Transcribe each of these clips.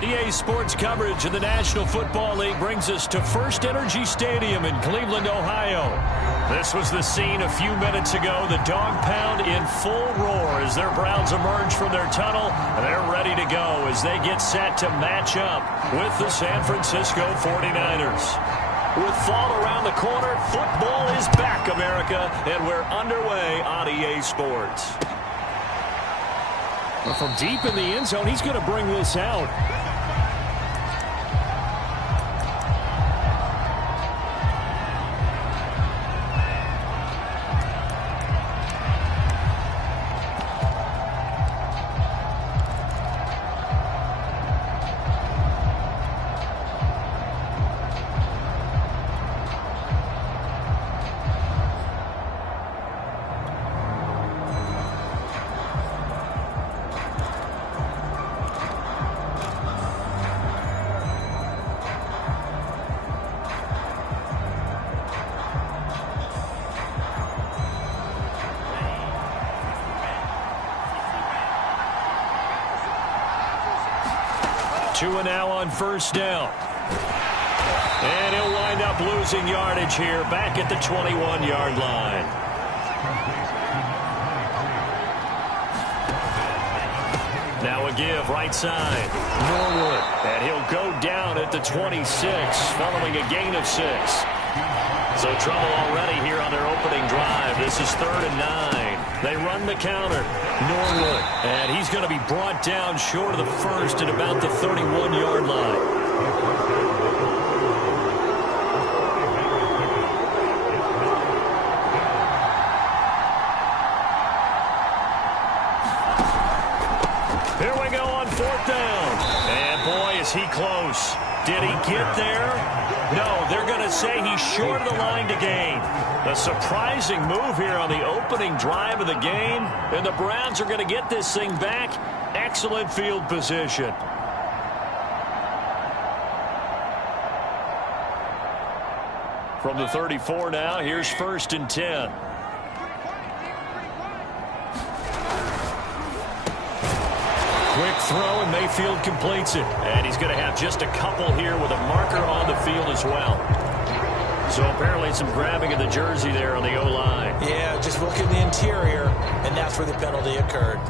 EA Sports coverage of the National Football League brings us to First Energy Stadium in Cleveland, Ohio. This was the scene a few minutes ago. The dog pound in full roar as their Browns emerge from their tunnel. And they're ready to go as they get set to match up with the San Francisco 49ers. With fall around the corner, football is back, America, and we're underway on EA Sports. From deep in the end zone, he's going to bring this out. Tua now on first down. And he'll wind up losing yardage here back at the 21-yard line. Now a give right side. Norwood. And he'll go down at the 26 following a gain of 6. So trouble already here on their opening drive. This is 3rd and 9. They run the counter. Norwood. And he's going to be brought down short of the first at about the 31-yard line. Here we go on 4th down. And boy, is he close. Did he get there? No, they're going to say he's short of the line to gain. A surprising move here on the opening drive of the game. And the Browns are going to get this thing back. Excellent field position. From the 34 now, here's 1st and 10. Quick throw, and Mayfield completes it. And he's going to have just a couple here with a marker on the field as well. So apparently some grabbing of the jersey there on the O-line. Yeah, just look in the interior, and that's where the penalty occurred.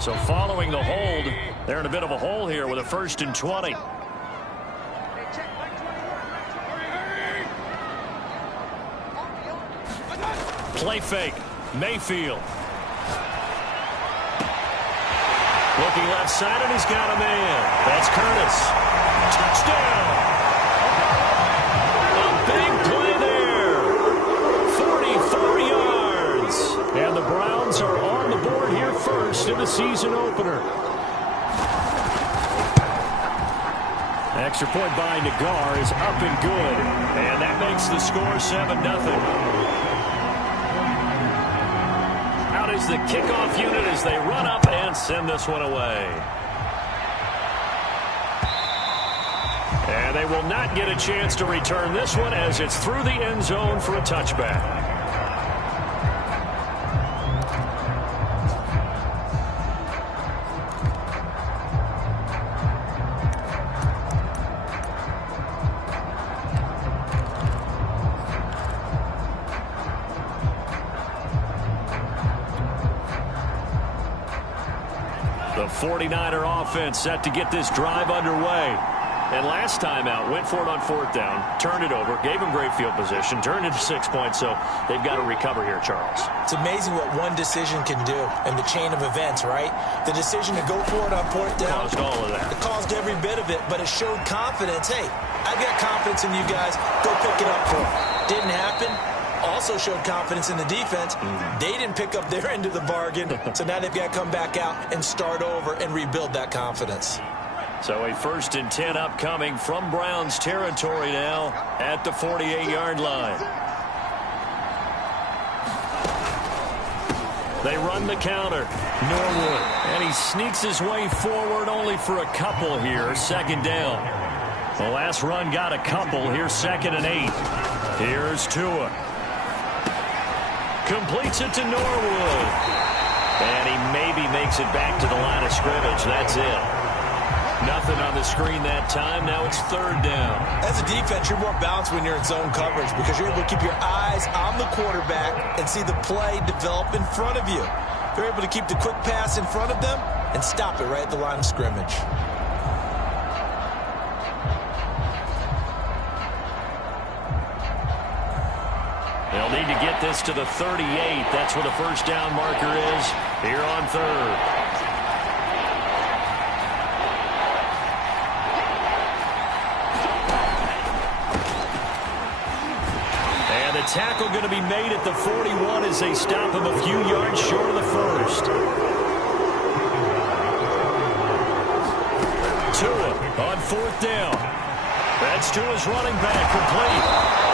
So following the hold, they're in a bit of a hole here with a 1st and 20. Play fake. Mayfield. Looking left side, and he's got a man. That's Curtis. Touchdown. A big play there. 44 yards. And the Browns are on the board here first in the season opener. Extra point by Nagar is up and good. And that makes the score 7-0. Is the kickoff unit as they run up and send this one away. And they will not get a chance to return this one as it's through the end zone for a touchback. The 49er offense set to get this drive underway. And last time out, went for it on 4th down, turned it over, gave him great field position, turned it to 6 points, so they've got to recover here, Charles. It's amazing what one decision can do in the chain of events, right? The decision to go for it on 4th down. Caused all of that. It caused every bit of it, but it showed confidence. Hey, I've got confidence in you guys. Go pick it up for them. Didn't happen. Also showed confidence in the defense. They didn't pick up their end of the bargain, so now they've got to come back out and start over and rebuild that confidence. So a 1st and 10 upcoming from Browns territory now at the 48-yard line. They run the counter. Norwood. And he sneaks his way forward only for a couple here. 2nd down. The last run got a couple. Here's 2nd and 8. Here's Tua. Completes it to Norwood. And he maybe makes it back to the line of scrimmage. That's it. Nothing on the screen that time. Now it's 3rd down. As a defense, you're more balanced when you're in zone coverage because you're able to keep your eyes on the quarterback and see the play develop in front of you. You're able to keep the quick pass in front of them and stop it right at the line of scrimmage. They'll need to get this to the 38. That's where the first down marker is here on 3rd. And the tackle going to be made at the 41 as they stop him a few yards short of the first. Tua on 4th down. That's Tua's running back complete.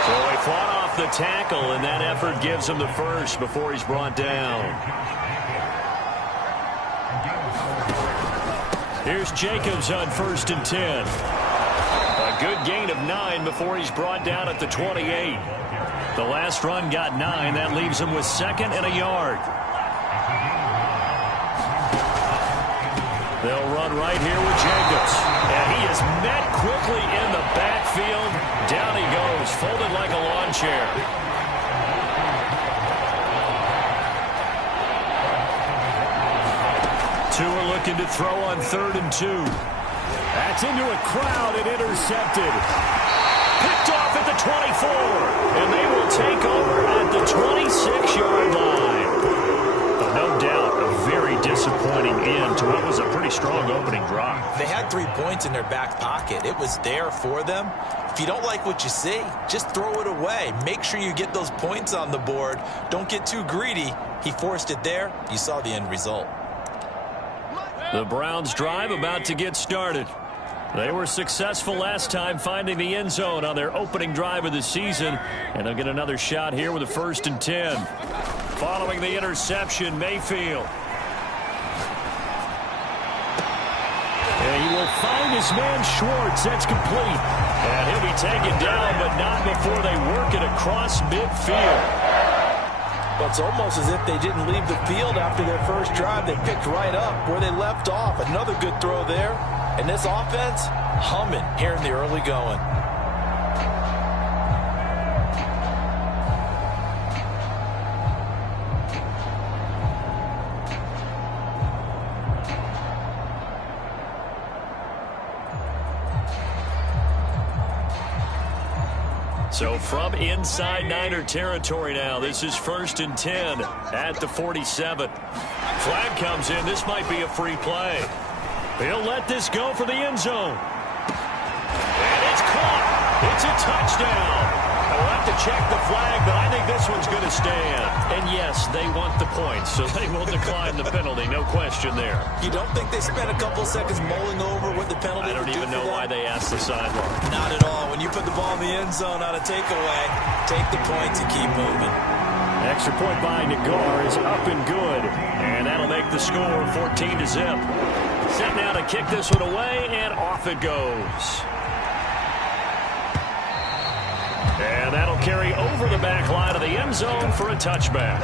So he fought off the tackle, and that effort gives him the first before he's brought down. Here's Jacobs on 1st and 10. A good gain of 9 before he's brought down at the 28. The last run got 9. That leaves him with 2nd and a yard. They'll run right here with Jacobs. And he is met quickly in the backfield. Down he goes, folded like a lawn chair. Tua looking to throw on 3rd and 2. That's into a crowd and intercepted. Picked off at the 24. And they will take over at the 26-yard line. No doubt a very disappointing end to what was a pretty strong opening drive. They had 3 points in their back pocket. It was there for them. If you don't like what you see, just throw it away. Make sure you get those points on the board. Don't get too greedy. He forced it there. You saw the end result. The Browns' drive about to get started. They were successful last time finding the end zone on their opening drive of the season. And they'll get another shot here with a 1st and 10. Following the interception, Mayfield. And he will find his man Schwartz. That's complete. And he'll be taken down, but not before they work it across midfield. Well, it's almost as if they didn't leave the field after their first drive. They picked right up where they left off. Another good throw there. And this offense, humming here in the early going. So from inside Niner territory now, this is 1st and 10 at the 47. Flag comes in. This might be a free play. He'll let this go for the end zone. And it's caught. It's a touchdown. We'll have to check the flag, but I think this one's going to stand. And yes, they want the points, so they will decline the penalty. No question there. You don't think they spent a couple seconds mulling over what the penalty I don't even know why they asked the sideline. Not at all. When you put the ball in the end zone on a takeaway, take the points and keep moving. Extra point by Nagar is up and good. And that'll make the score 14-0. Set now to kick this one away, and off it goes. And that'll carry over the back line of the end zone for a touchback.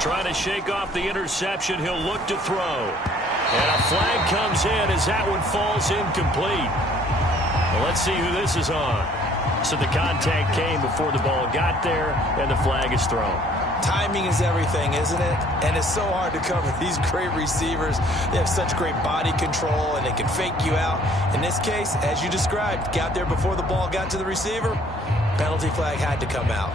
Trying to shake off the interception. He'll look to throw. And a flag comes in as that one falls incomplete. Well, let's see who this is on. So the contact came before the ball got there, and the flag is thrown. Timing is everything, isn't it? And it's so hard to cover these great receivers. They have such great body control, and they can fake you out. In this case, as you described, got there before the ball got to the receiver. Penalty flag had to come out.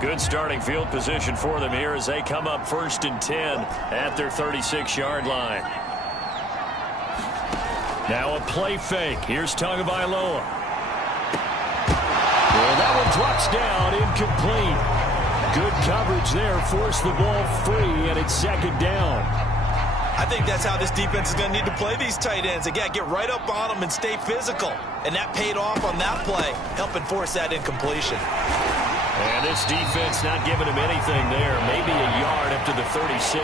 Good starting field position for them here as they come up 1st and 10 at their 36-yard line. Now a play fake. Here's Tagovailoa. Well, that one drops down, incomplete. Good coverage there, forced the ball free, and it's 2nd down. I think that's how this defense is going to need to play these tight ends. They got to get right up on them and stay physical. And that paid off on that play, helping force that incompletion. And this defense not giving him anything there. Maybe a yard up to the 36.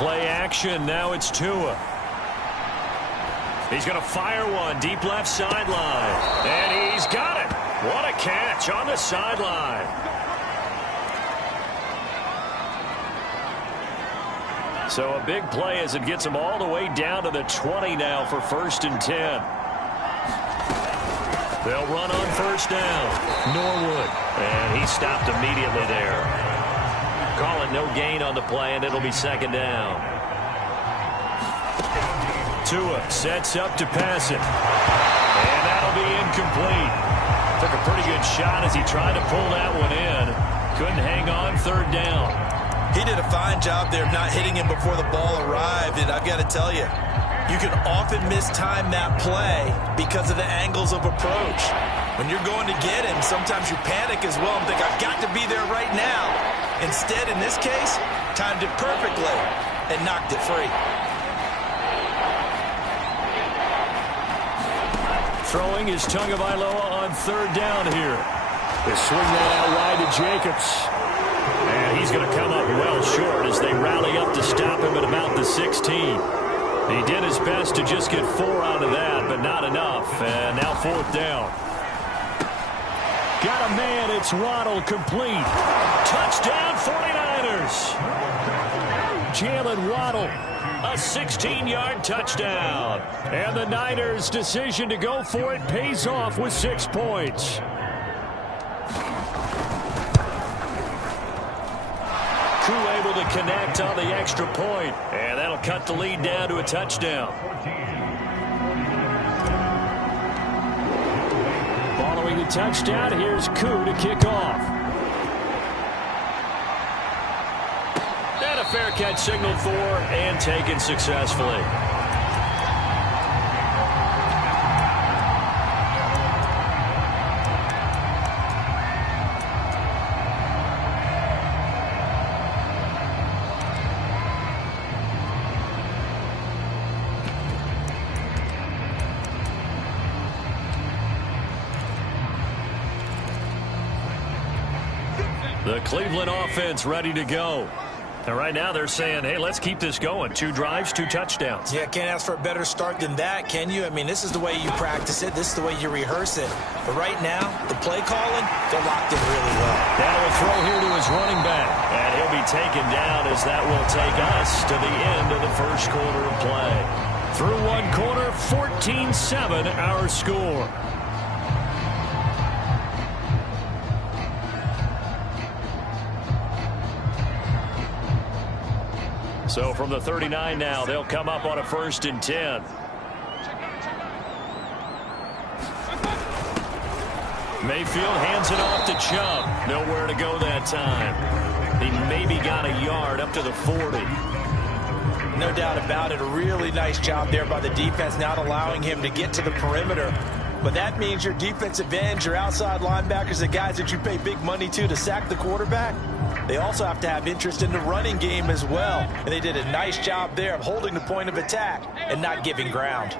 Play action. Now it's Tua. He's going to fire one deep left sideline. And he's got it. What a catch on the sideline. So a big play as it gets him all the way down to the 20 now for 1st and 10. They'll run on 1st down. Norwood. And he stopped immediately there. Call it no gain on the play, and it'll be 2nd down. Tua sets up to pass it. And that'll be incomplete. Took a pretty good shot as he tried to pull that one in. Couldn't hang on 3rd down. He did a fine job there of not hitting him before the ball arrived, and I've got to tell you, you can often mistime that play because of the angles of approach. When you're going to get him, sometimes you panic as well and think, I've got to be there right now. Instead, in this case, timed it perfectly and knocked it free. Throwing is Tagovailoa on 3rd down here. They swing that out wide to Jacobs. And he's going to come up well short as they rally up to stop him at about the 16. He did his best to just get 4 out of that, but not enough. And now 4th down. Got a man. It's Waddle, complete. Touchdown 49ers. Jalen Waddle, a 16-yard touchdown. And the Niners' decision to go for it pays off with 6 points. Koo able to connect on the extra point. And that'll cut the lead down to a touchdown. Following the touchdown, here's Koo to kick off. And a fair catch signaled for and taken successfully. The Cleveland offense ready to go. And right now they're saying, hey, let's keep this going. 2 drives, 2 touchdowns. Yeah, can't ask for a better start than that, can you? I mean, this is the way you practice it. This is the way you rehearse it. But right now, the play calling, they're locked in really well. Now a throw here to his running back. And he'll be taken down as that will take us to the end of the 1st quarter of play. Through 1 quarter, 14-7 our score. So from the 39 now, they'll come up on a 1st and 10. Mayfield hands it off to Chubb. Nowhere to go that time. He maybe got a yard up to the 40. No doubt about it. A really nice job there by the defense, not allowing him to get to the perimeter. But that means your defensive ends, your outside linebackers, the guys that you pay big money to sack the quarterback, they also have to have interest in the running game as well. And they did a nice job there of holding the point of attack and not giving ground.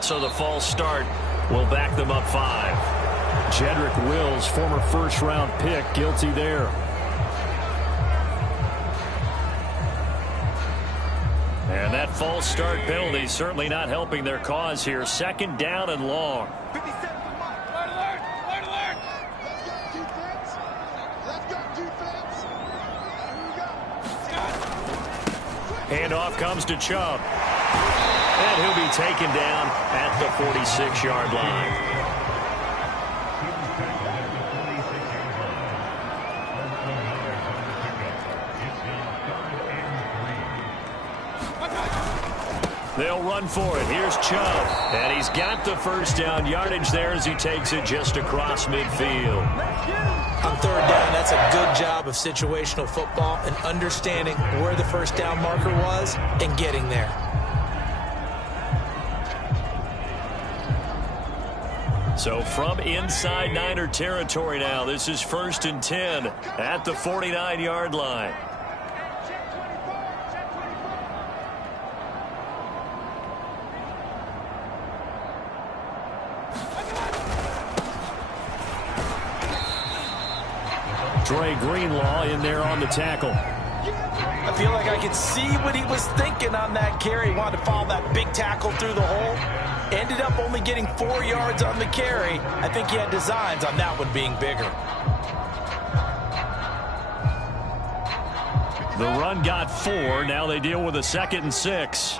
So the false start will back them up 5. Jedrick Wills, former 1st-round pick, guilty there. And that false start penalty certainly not helping their cause here. 2nd down and long. Handoff comes to Chubb. And he'll be taken down at the 46-yard line. They'll run for it. Here's Chubb. And he's got the 1st down yardage there as he takes it just across midfield. On third down, that's a good job of situational football and understanding where the first down marker was and getting there. So from inside Niner territory now, this is 1st and 10 at the 49-yard line. Dre Greenlaw in there on the tackle. I feel like I could see what he was thinking on that carry. He wanted to follow that big tackle through the hole. Ended up only getting 4 yards on the carry. I think he had designs on that one being bigger. The run got 4. Now they deal with a 2nd and 6.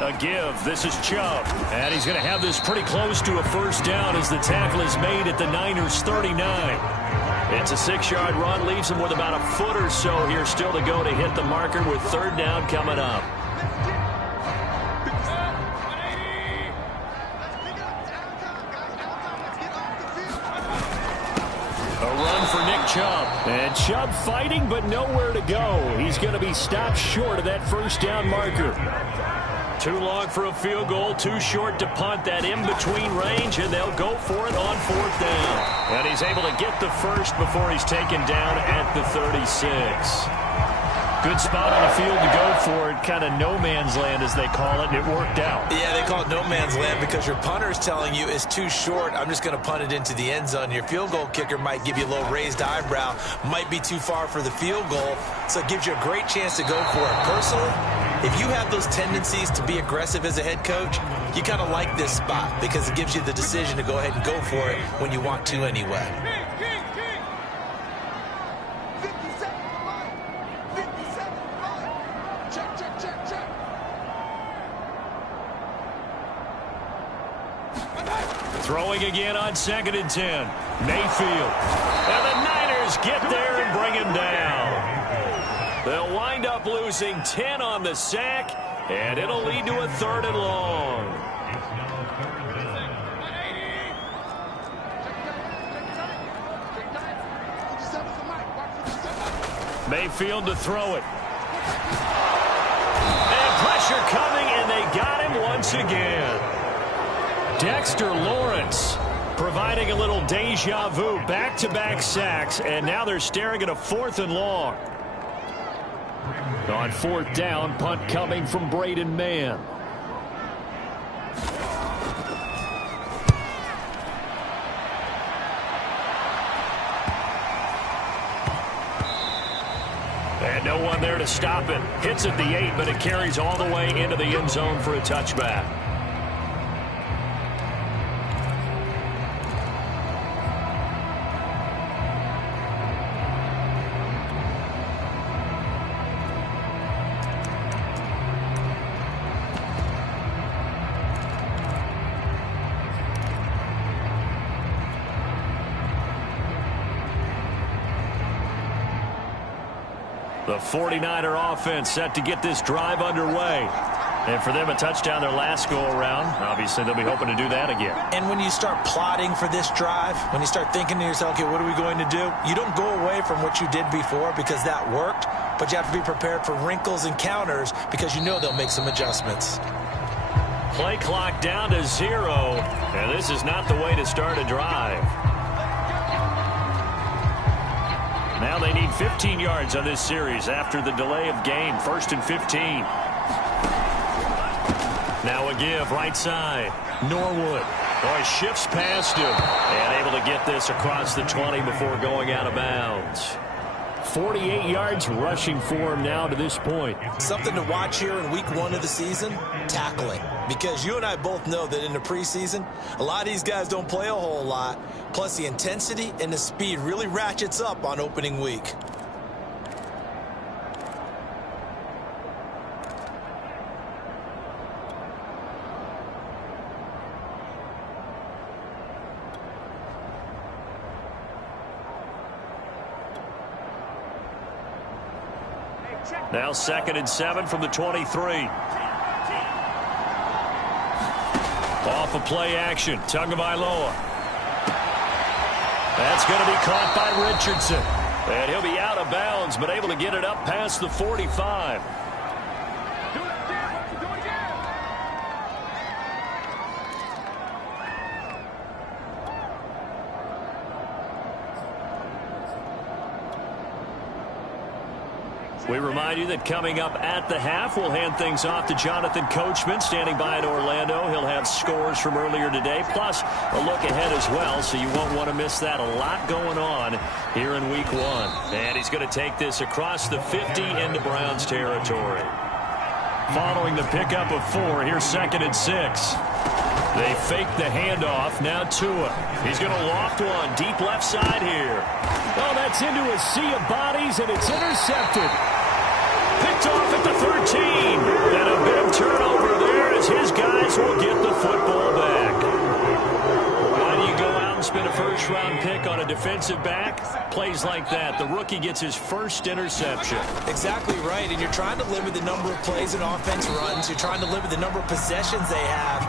A give. This is Chubb. And he's going to have this pretty close to a first down as the tackle is made at the Niners' 39. It's a 6-yard run. Leaves him with about a foot or so here still to go to hit the marker with third down coming up. A run for Nick Chubb. And Chubb fighting but nowhere to go. He's going to be stopped short of that first down marker. Too long for a field goal, too short to punt. That in-between range, and they'll go for it on fourth down. And he's able to get the first before he's taken down at the 36. Good spot on the field to go for it. Kind of no man's land, as they call it, and it worked out. Yeah, they call it no man's land because your punter's telling you it's too short. I'm just going to punt it into the end zone. Your field goal kicker might give you a little raised eyebrow. Might be too far for the field goal, so it gives you a great chance to go for it. Personally, if you have those tendencies to be aggressive as a head coach, you kind of like this spot because it gives you the decision to go ahead and go for it when you want to anyway. Throwing again on 2nd and 10. Mayfield. And the Niners get there and bring him down. They'll wind up losing 10 on the sack, and it'll lead to a 3rd and long. Mayfield to throw it. And pressure coming, and they got him once again. Dexter Lawrence providing a little deja vu, back-to-back sacks, and now they're staring at a 4th and long. On 4th down, punt coming from Braden Mann. And no one there to stop it. Hits at the 8, but it carries all the way into the end zone for a touchback. The 49er offense set to get this drive underway. And for them, a touchdown their last go-around. Obviously, they'll be hoping to do that again. And when you start plotting for this drive, when you start thinking to yourself, okay, what are we going to do? You don't go away from what you did before because that worked, but you have to be prepared for wrinkles and counters because you know they'll make some adjustments. Play clock down to 0, and this is not the way to start a drive. Now they need 15 yards on this series after the delay of game. 1st and 15. Now a give right side. Norwood. Boy, shifts past him. And able to get this across the 20 before going out of bounds. 48 yards rushing for him now to this point. Something to watch here in week 1 of the season, tackling. Because you and I both know that in the preseason, a lot of these guys don't play a whole lot. Plus the intensity and the speed really ratchets up on opening week. Now 2nd and 7 from the 23. Off of play action, Tagovailoa. That's going to be caught by Richardson. And he'll be out of bounds, but able to get it up past the 45. We remind you that coming up at the half, we'll hand things off to Jonathan Coachman, standing by in Orlando. He'll have scores from earlier today, plus a look ahead as well, so you won't want to miss that. A lot going on here in Week 1. And he's going to take this across the 50 into Browns territory. Following the pickup of 4, here's 2nd and 6. They fake the handoff. Now Tua. He's going to loft one deep left side here. Oh, that's into a sea of bodies, and it's intercepted. Picked off at the 13. And a big turnover there as his guys will get the football back. Why do you go out and spend a first-round pick on a defensive back? Plays like that. The rookie gets his first interception. Exactly right, and you're trying to limit the number of plays and offense runs. You're trying to limit the number of possessions they have.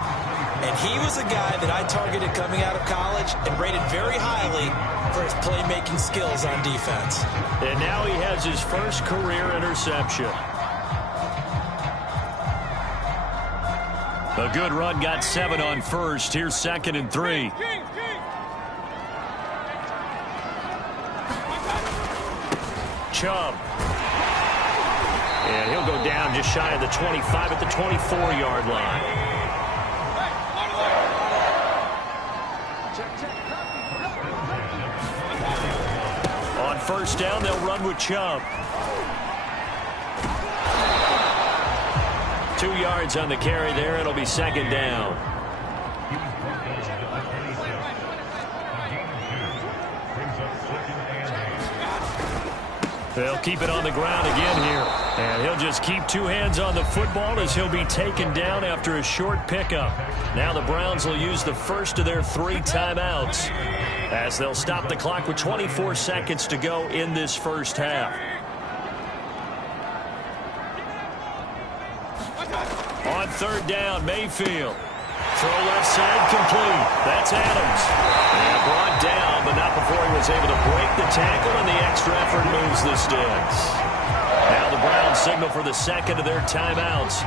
And he was a guy that I targeted coming out of college and rated very highly for his playmaking skills on defense. And now he has his first career interception. A good run, got 7 on first. Here's 2nd and 3. Chubb. And he'll go down just shy of the 25 at the 24-yard line. On first down, they'll run with Chubb. 2 yards on the carry there. It'll be 2nd down. They'll keep it on the ground again here. And he'll just keep 2 hands on the football as he'll be taken down after a short pickup. Now the Browns will use the first of their 3 timeouts as they'll stop the clock with 24 seconds to go in this first half. On 3rd down, Mayfield. Throw left side complete. That's Adams. And brought down, but not before he was able to break the tackle, and the extra effort moves the sticks. Now the Browns signal for the 2nd of their timeouts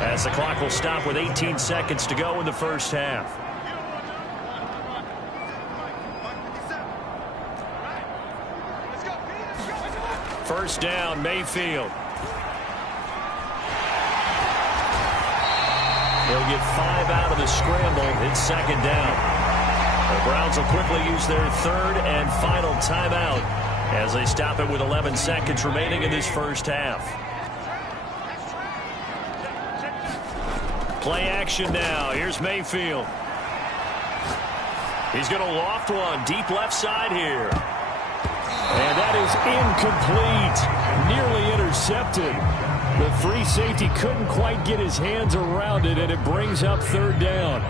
as the clock will stop with 18 seconds to go in the first half. First down, Mayfield. He'll get 5 out of the scramble. It's 2nd down. The Browns will quickly use their 3rd and final timeout as they stop it with 11 seconds remaining in this first half. Play action now. Here's Mayfield. He's going to loft one deep left side here. And that is incomplete. Nearly intercepted. The free safety couldn't quite get his hands around it, and it brings up 3rd down.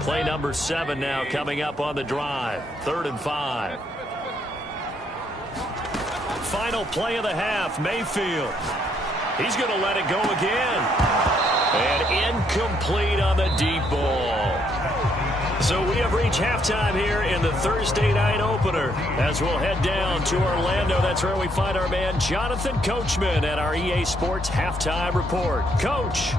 Play number 7 now coming up on the drive. 3rd and 5. Final play of the half, Mayfield. He's going to let it go again. And incomplete on the deep ball. So we have reached halftime here in the Thursday night opener as we'll head down to Orlando. That's where we find our man Jonathan Coachman at our EA Sports Halftime Report. Coach.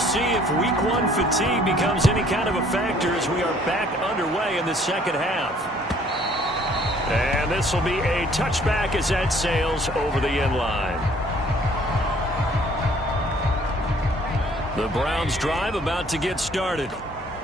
See if Week 1 fatigue becomes any kind of a factor as we are back underway in the second half. And this will be a touchback as that sails over the end line. The Browns drive about to get started.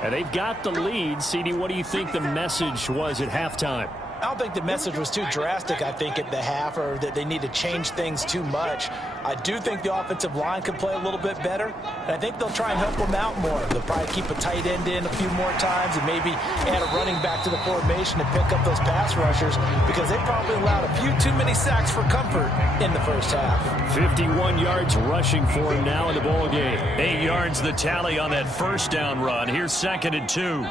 And they've got the lead. CD, what do you think the message was at halftime? I don't think the message was too drastic, I think, at the half, or that they need to change things too much. I do think the offensive line can play a little bit better, and I think they'll try and help them out more. They'll probably keep a tight end in a few more times and maybe add a running back to the formation and pick up those pass rushers, because they probably allowed a few too many sacks for comfort in the first half. 51 yards rushing for him now in the ball game. 8 yards the tally on that first down run. Here's 2nd and 2.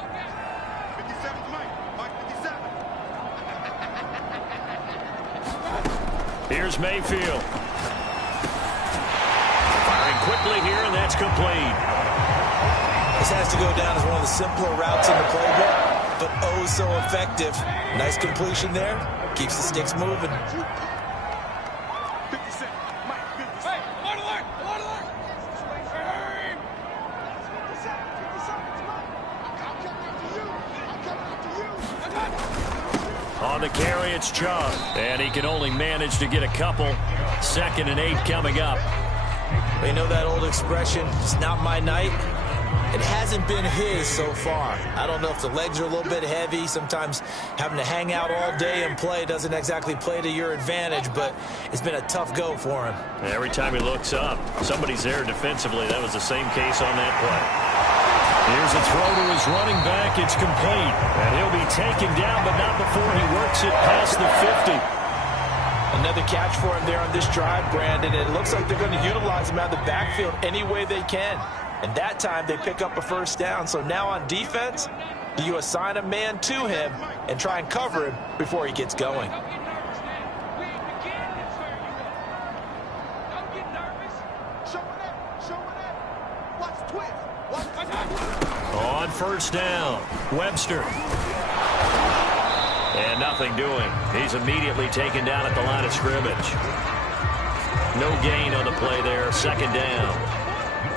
Here's Mayfield. Firing quickly here, and that's complete. This has to go down as one of the simpler routes in the playbook, but oh so effective. Nice completion there. Keeps the sticks moving. On the carry, it's Chubb, and he can only manage to get a couple. 2nd and 8 coming up. You know that old expression, it's not my night? It hasn't been his so far. I don't know if the legs are a little bit heavy. Sometimes having to hang out all day and play doesn't exactly play to your advantage, but it's been a tough go for him. Every time he looks up, somebody's there defensively. That was the same case on that play. Here's a throw to his running back. It's complete. And he'll be taken down, but not before he works it past the 50. Another catch for him there on this drive, Brandon. And it looks like they're going to utilize him out of the backfield any way they can. And that time they pick up a first down. So now on defense, do you assign a man to him and try and cover him before he gets going? On first down, Webster. And nothing doing. He's immediately taken down at the line of scrimmage. No gain on the play there, 2nd down.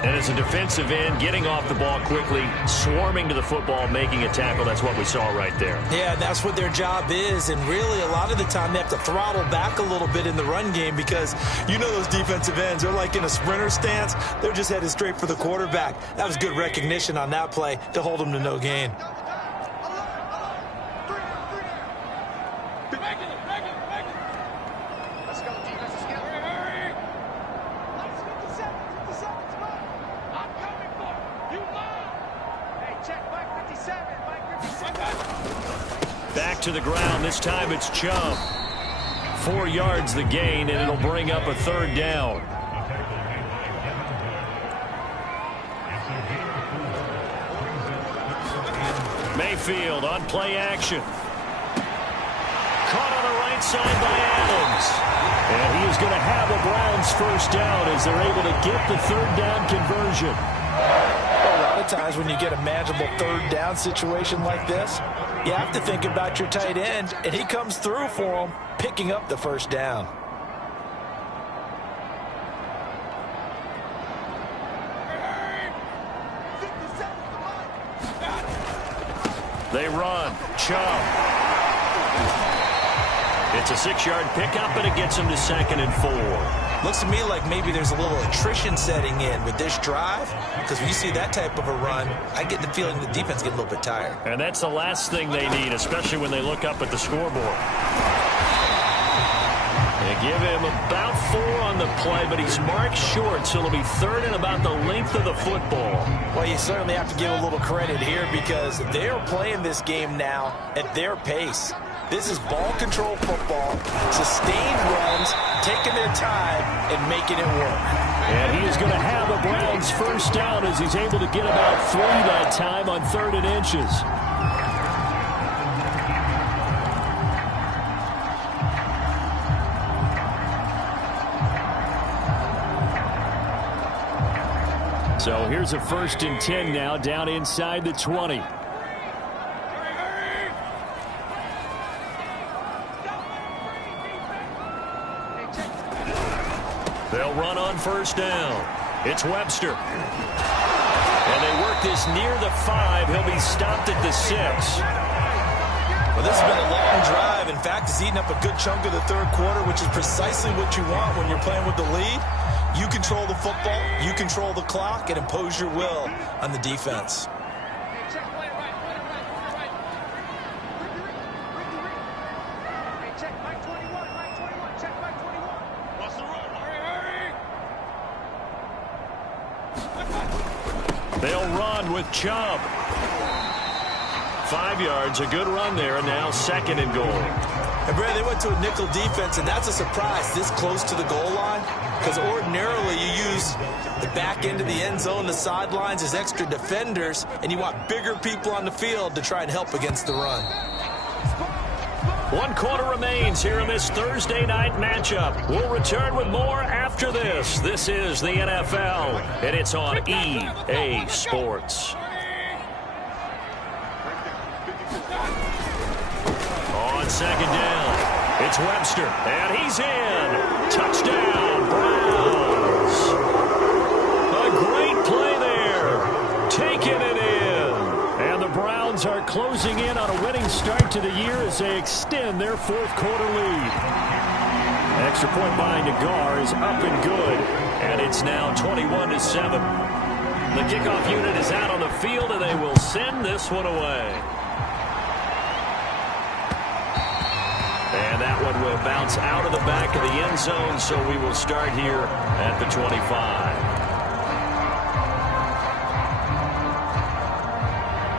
And as a defensive end, getting off the ball quickly, swarming to the football, making a tackle, that's what we saw right there. Yeah, that's what their job is, and really a lot of the time they have to throttle back a little bit in the run game, because you know those defensive ends, they're like in a sprinter stance. They're just headed straight for the quarterback. That was good recognition on that play to hold them to no gain. Back to the ground. This time it's Chubb. 4 yards the gain, and it'll bring up a 3rd down. Mayfield on play action. Caught on the right side by Adams. And he is going to have a Browns first down as they're able to get the 3rd down conversion. A lot of times when you get a manageable 3rd down situation like this, you have to think about your tight end, and he comes through for him, picking up the first down. They run. Chubb. It's a 6-yard pickup, but it gets him to 2nd and 4. Looks to me like maybe there's a little attrition setting in with this drive, because when you see that type of a run, I get the feeling the defense gets a little bit tired. And that's the last thing they need, especially when they look up at the scoreboard. They give him about 4 on the play, but he's marked short, so it'll be 3rd and about the length of the football. Well, you certainly have to give a little credit here, because they are playing this game now at their pace. This is ball control football, sustained runs, taking their time and making it work. And he is going to have a Browns first down as he's able to get about 3 that time on 3rd and inches. So here's a 1st and 10 now, down inside the 20. They'll run on first down. It's Webster. And they work this near the 5. He'll be stopped at the 6. Well, this has been a long drive. In fact, it's eaten up a good chunk of the 3rd quarter, which is precisely what you want when you're playing with the lead. You control the football, you control the clock, and impose your will on the defense. They'll run with Chubb. 5 yards, a good run there, and now 2nd and goal. And Brad, they went to a nickel defense, and that's a surprise this close to the goal line, because ordinarily you use the back end of the end zone, the sidelines as extra defenders, and you want bigger people on the field to try and help against the run. 1 quarter remains here in this Thursday night matchup. We'll return with more after this. This is the NFL, and it's on EA Sports. On 2nd down, it's Webster, and he's in. Touchdown, Browns. A great play there, taking it in. And the Browns are closing in on a winning start to the year as they extend their 4th quarter lead. Extra point by Nagar is up and good, and it's now 21-7. The kickoff unit is out on the field, and they will send this one away. And that one will bounce out of the back of the end zone, so we will start here at the 25.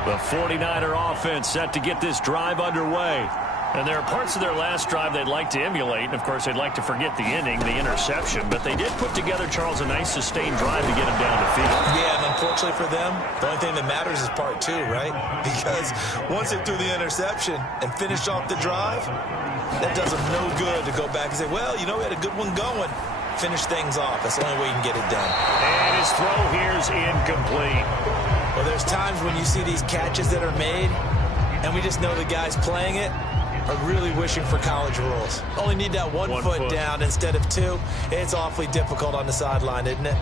The 49er offense set to get this drive underway. And there are parts of their last drive they'd like to emulate. And, of course, they'd like to forget the ending, the interception. But they did put together, Charles, a nice sustained drive to get him down the field. Yeah, and unfortunately for them, the only thing that matters is part 2, right? Because once they threw the interception and finished off the drive, that does them no good to go back and say, well, you know, we had a good one going. Finish things off. That's the only way you can get it done. And his throw here is incomplete. Well, there's times when you see these catches that are made, and we just know the guys playing it are really wishing for college rules. Only need that one foot down instead of 2. It's awfully difficult on the sideline, isn't it?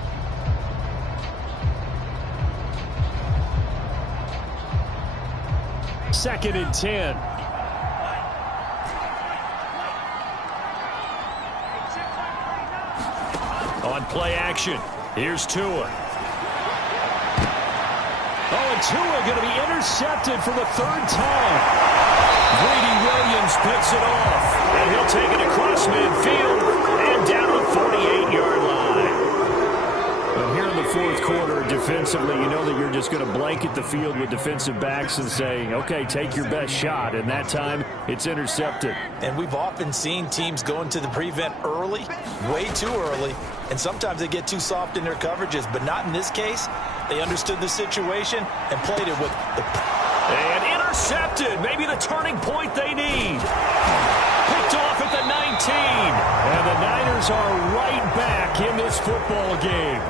Second and 10. On play action, here's Tua. Oh, and Tua going to be intercepted for the 3rd time. Greedy Williams picks it off, and he'll take it across midfield and down the 48-yard line. But here in the 4th quarter, defensively, you know that you're just going to blanket the field with defensive backs and say, okay, take your best shot. And that time, it's intercepted. And we've often seen teams go into the prevent early, way too early, and sometimes they get too soft in their coverages, but not in this case. They understood the situation and played it with the... And intercepted. Maybe the turning point they need. Picked off at the 19. And the Niners are right back in this football game.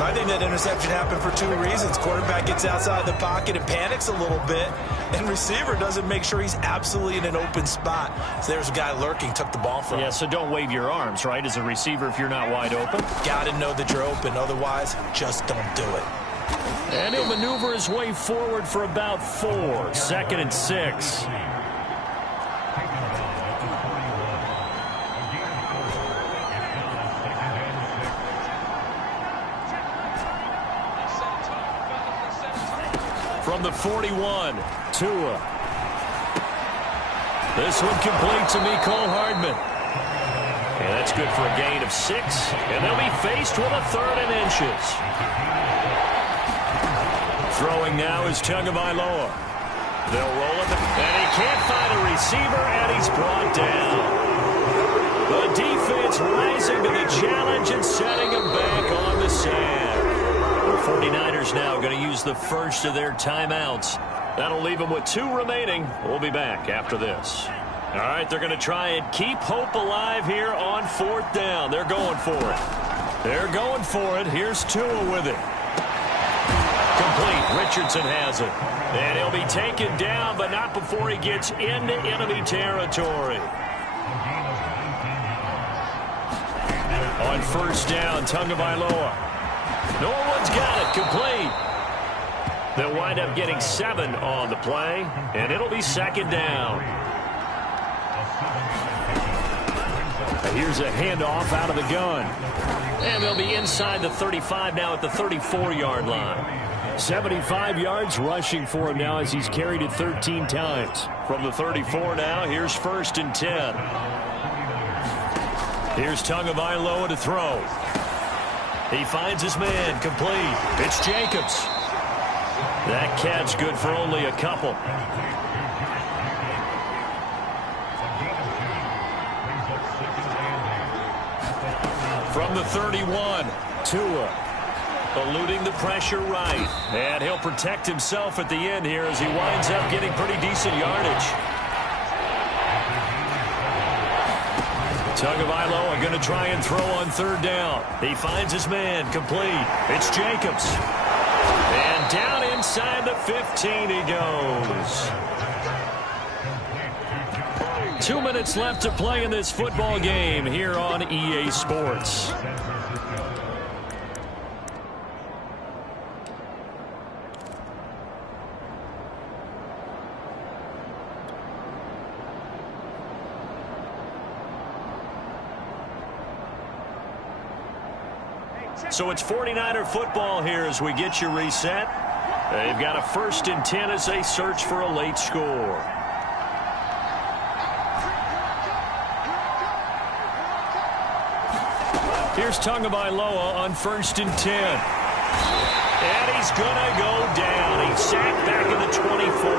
I think that interception happened for 2 reasons. Quarterback gets outside the pocket and panics a little bit, and receiver doesn't make sure he's absolutely in an open spot. So there's a guy lurking, took the ball from him. Yeah, so don't wave your arms, right, as a receiver if you're not wide open. Got to know that you're open. Otherwise, just don't do it. And he'll maneuver his way forward for about 4. 2nd and 6. From the 41, Tua. This one complete to Mecole Hardman. And that's good for a gain of 6. And they'll be faced with a 3rd and inches. Throwing now is Tagovailoa. They'll roll it, and he can't find a receiver, and he's brought down. The defense rising to the challenge and setting him back on the sand. The 49ers now going to use the first of their timeouts. That'll leave them with 2 remaining. We'll be back after this. All right, they're going to try and keep hope alive here on 4th down. They're going for it. They're going for it. Here's Tua with it. Complete. Richardson has it. And he'll be taken down, but not before he gets into enemy territory. On 1st down, Tagovailoa. No one's got it. Complete. They'll wind up getting 7 on the play, and it'll be 2nd down. Here's a handoff out of the gun. And they'll be inside the 35 now at the 34-yard line. 75 yards rushing for him now as he's carried it 13 times. From the 34 now, here's 1st and 10. Here's Tagovailoa to throw. He finds his man complete. It's Jacobs. That catch good for only a couple. From the 31, Tua eluding the pressure right. And he'll protect himself at the end here as he winds up getting pretty decent yardage. Tagovailoa going to try and throw on third down. He finds his man complete. It's Jacobs. And down inside the 15 he goes. 2 minutes left to play in this football game here on EA Sports. So it's 49er football here as we get you reset. They've got a 1st and 10 as they search for a late score. Here's Tagovailoa on 1st and 10. And he's going to go down. He's sacked back in the 24.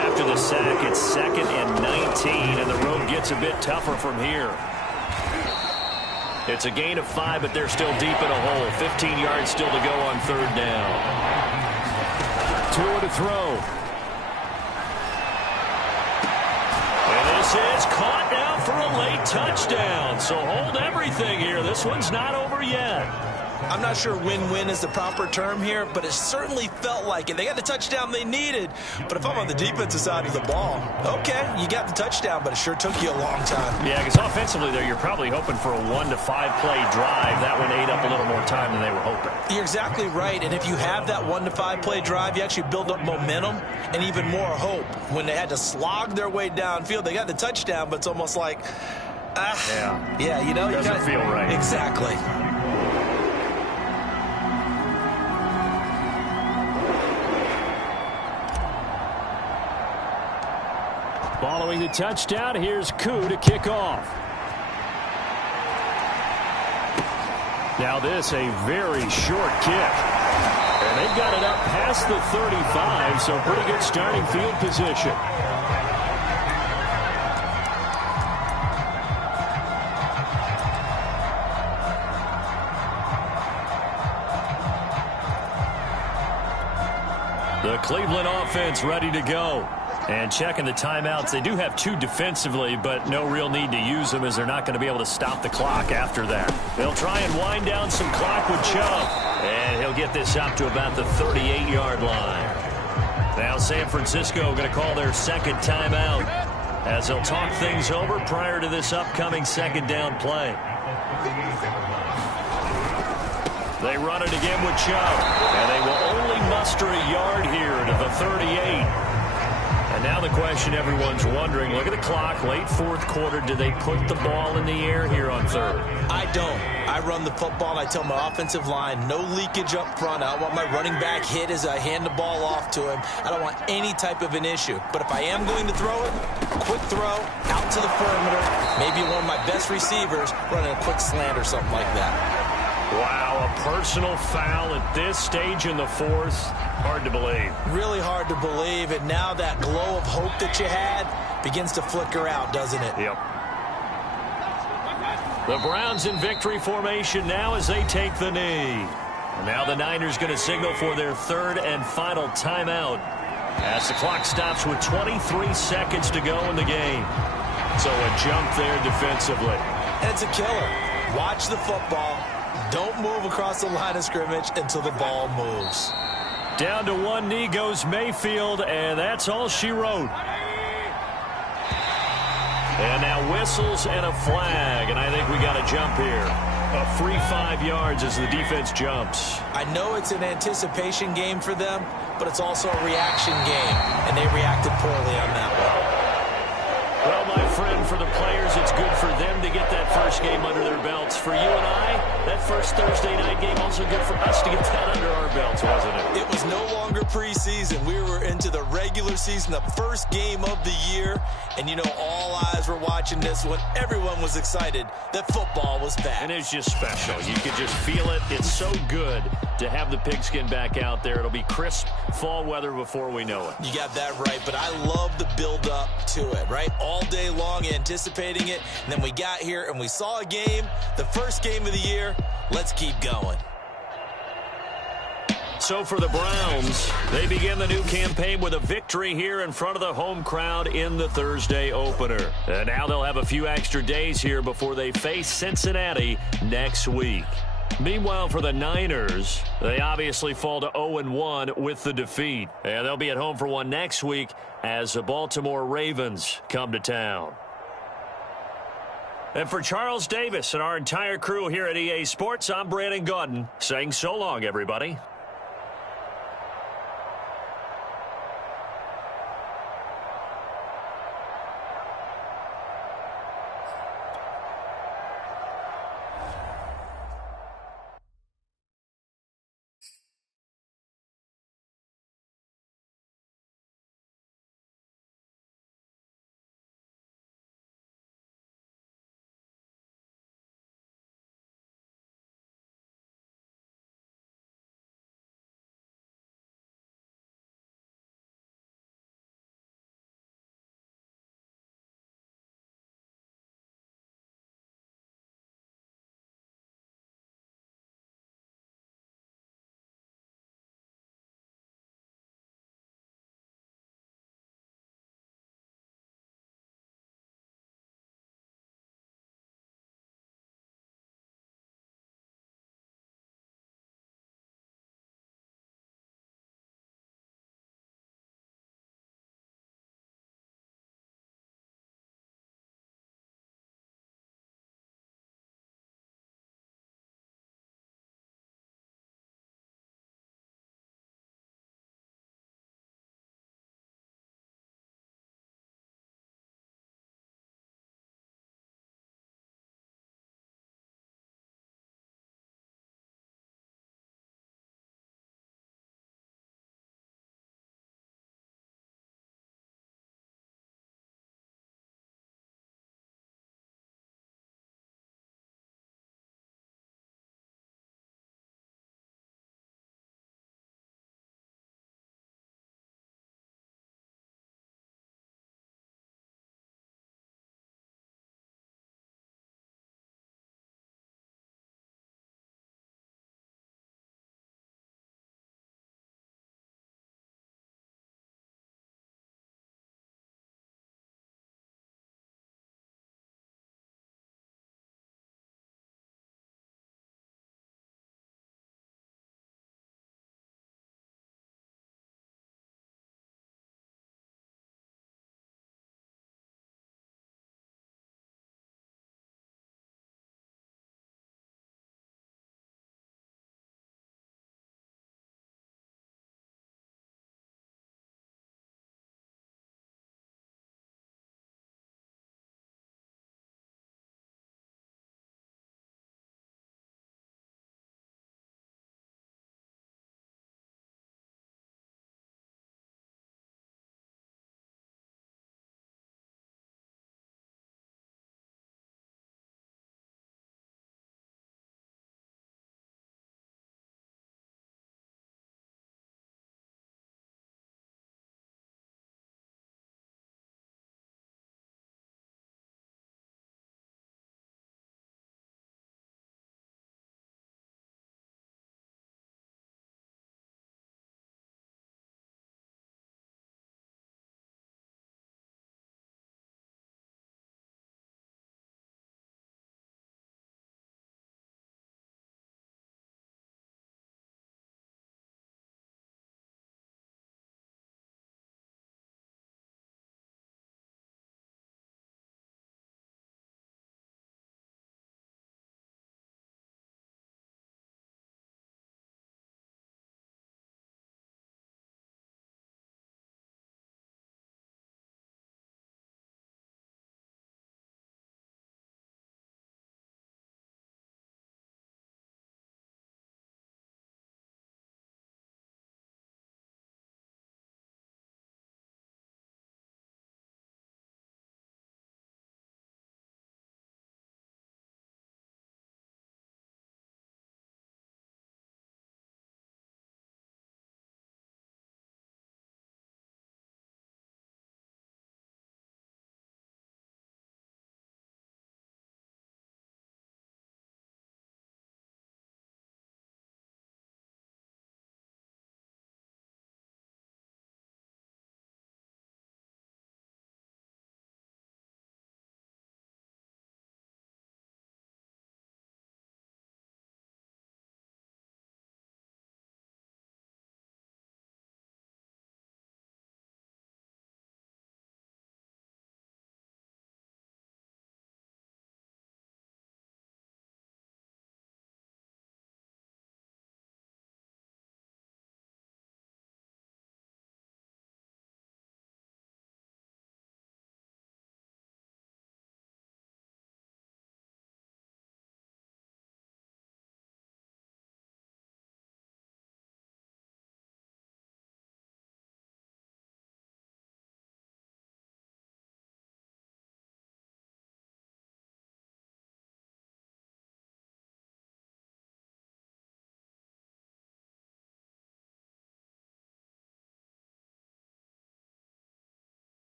After the sack, it's 2nd and 19, and the road gets a bit tougher from here. It's a gain of 5, but they're still deep in a hole. 15 yards still to go on third down. Tua to throw. And this is caught now for a late touchdown. So hold everything here. This one's not over yet. I'm not sure win-win is the proper term here, but it certainly felt like it. They got the touchdown they needed. But if I'm on the defensive side of the ball, okay, you got the touchdown, but it sure took you a long time. Yeah, because offensively there, you're probably hoping for a 1 to 5 play drive. That one ate up a little more time than they were hoping. You're exactly right. And if you have that 1 to 5 play drive, you actually build up momentum and even more hope. When they had to slog their way downfield, they got the touchdown, but it's almost like, yeah, you know, doesn't feel right. Exactly. Following the touchdown, here's Koo to kick off. Now this, a very short kick. And they've got it up past the 35, so pretty good starting field position. The Cleveland offense ready to go. And checking the timeouts, they do have 2 defensively, but no real need to use them as they're not going to be able to stop the clock after that. They'll try and wind down some clock with Chubb. And he'll get this up to about the 38-yard line. Now San Francisco going to call their 2nd timeout as they'll talk things over prior to this upcoming 2nd down play. They run it again with Chubb. And they will only muster a yard here to the 38. And now the question everyone's wondering, look at the clock, late 4th quarter, do they put the ball in the air here on 3rd? I don't. I run the football, and I tell my offensive line, no leakage up front. I don't want my running back hit as I hand the ball off to him. I don't want any type of an issue. But if I am going to throw it, quick throw, out to the perimeter, maybe one of my best receivers running a quick slant or something like that. Wow, a personal foul at this stage in the 4th. Hard to believe. Really hard to believe, and now that glow of hope that you had begins to flicker out, doesn't it? Yep. The Browns in victory formation now as they take the knee. And now the Niners going to signal for their 3rd and final timeout as the clock stops with 23 seconds to go in the game. So a jump there defensively. And it's a killer. Watch the football. Don't move across the line of scrimmage until the ball moves. Down to one knee goes Mayfield, and that's all she wrote. And now whistles and a flag, and I think we got a jump here. A free 5 yards as the defense jumps. I know it's an anticipation game for them, but it's also a reaction game, and they reacted poorly on that one. Well, my friend, for the players, it's good for them to get that first game under their belts. For you and I, that first Thursday night game also good for us to get that under our belts, wasn't it? It was was no longer preseason. We were into the regular season, the first game of the year. And, you know, all eyes were watching this when everyone was excited that football was back. And it's just special. You can just feel it. It's so good to have the pigskin back out there. It'll be crisp fall weather before we know it. You got that right, but I love the build-up to it, right? All day long anticipating it, and then we got here and we saw a game, the first game of the year. Let's keep going. So for the Browns, they begin the new campaign with a victory here in front of the home crowd in the Thursday opener. And now they'll have a few extra days here before they face Cincinnati next week. Meanwhile, for the Niners, they obviously fall to 0-1 with the defeat. And they'll be at home for one next week as the Baltimore Ravens come to town. And for Charles Davis and our entire crew here at EA Sports, I'm Brandon Gaudin saying so long, everybody.